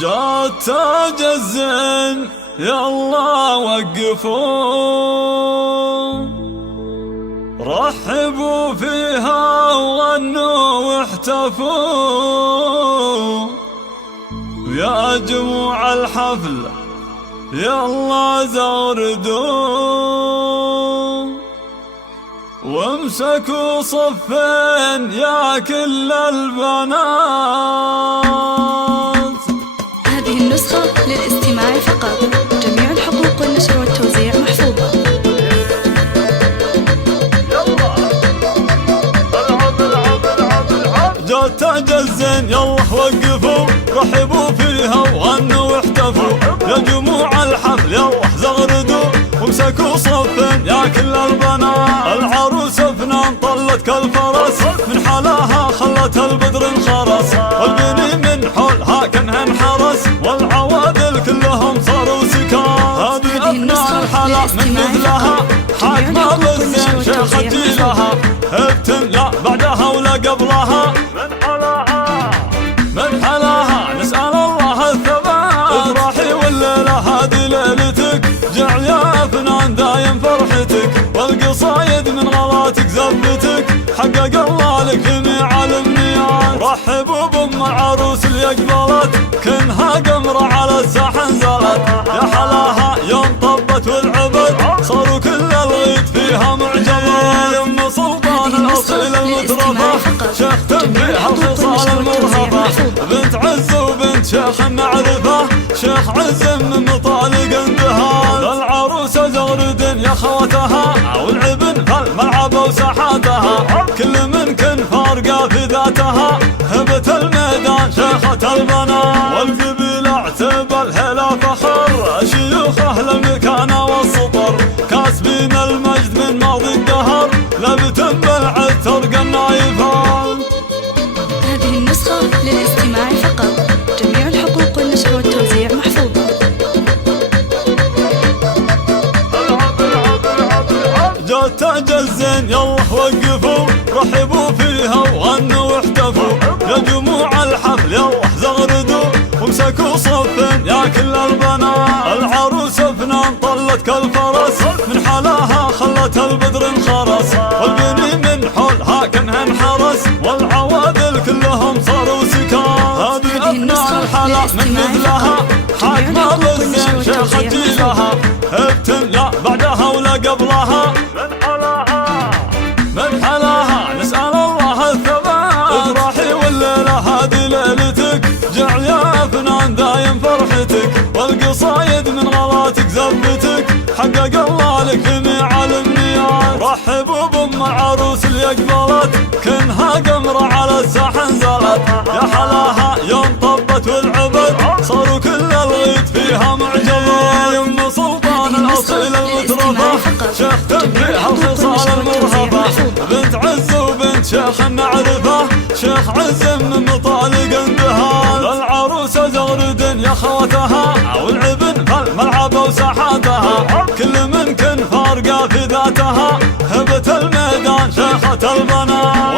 جات تاج الزين يلا وقفوا، رحبوا فيها وغنوا واحتفوا، يا جموع الحفل يلا زغردوا، وامسكوا صفين يا كل البنات. هذه النسخة للاستماع فقط، جميع الحقوق والنشر والتوزيع محفوظة. جات تاج الزين يلا وقفوا، رحبوا فيها وغنوا واحتفوا، يا جموع الحفل يلا زغردوا، وامسكوا صفين يا كل البنات. العروس فنان طلت كالفرس، من حلاها خلت البدر انخرس، والبني من حولها كانها انحرس، والعوادل كلهم صاروا سكان. هذه ابناء الحلا من مثلها، حاكمة بالزين شيخة جيلها، ابتملا بعدها ولا قبلها، من حلاها نسأل الله الثبات. افرحي والليلة هذه ليلتك، جعل يا فنان دايم فرحتك، والقصايد من غلاتك زفتك، حقق الله لك جميع الامنيات. رحبوا بام العروس اللي اقبلت، كنها قمرة على الساحة نزلت، يا حلاها يوم طبت والعبد، صاروا كل الغيد فيها معجبات. ام سلطان الاصيل المترفة، شيخ تنبيها الخصال المرهفة، بنت عز وبنت شيخ المعرفة، شيخ عز من مطالق اندهال. العروسة زغرد يا خوتها، والعبن فالملعب وساحاتها، كل من كن فارقة في ذاتها، هبت الميدان شيخة البنات. والقبيل اعتب الهلا فخر، شيوخ اهل المكانة والسطر، كاسبين المجد من ماضي الدهر، لبتم بالعتر النايفان. هذه النسخة للاستماع فقط، جميع الحقوق والنشر والتوزيع محفوظة. جات تاج الزين يلا وقفوا، رحبوا فيها وغنوا واحتفوا، يا جموع الحفل يلا زغردوا، وامسكوا صفين يا كل البنات. العروس فنان طلت كالفرس، من حلاها خلت البدر انخرس، والبني من حولها كانها انحرس، والعوادل كلهم صاروا سكان. هذه ابناء الحلا من مثلها، حاكمة بالزين شيخة جيلها، ابتملا بعدها ولا قبلها، من حلاها نسأل الله الثبات. افرحي والليلة هذه ليلتك، جعل يا فنان دايم فرحتك، والقصايد من غلاتك زفتك، حقق الله لك جميع الامنيات. رحبوا بام العروس اللي اقبلت، كنها قمرة على الساحة نزلت، يا حلاها يوم طبت والعبد، صاروا كل الغيد فيها معجبات. ام سلطان الاصيل المترفة، شيخ تنبيها الخصال المرهفة، بنت عز وبنت شيخ المعرفة، شيخ عز من مطالق اندهال. العروسة زغرد يا خوتها، والعبن فالملعب وساحاتها، كل من كن فارقة في ذاتها، هبت الميدان شيخة البنات.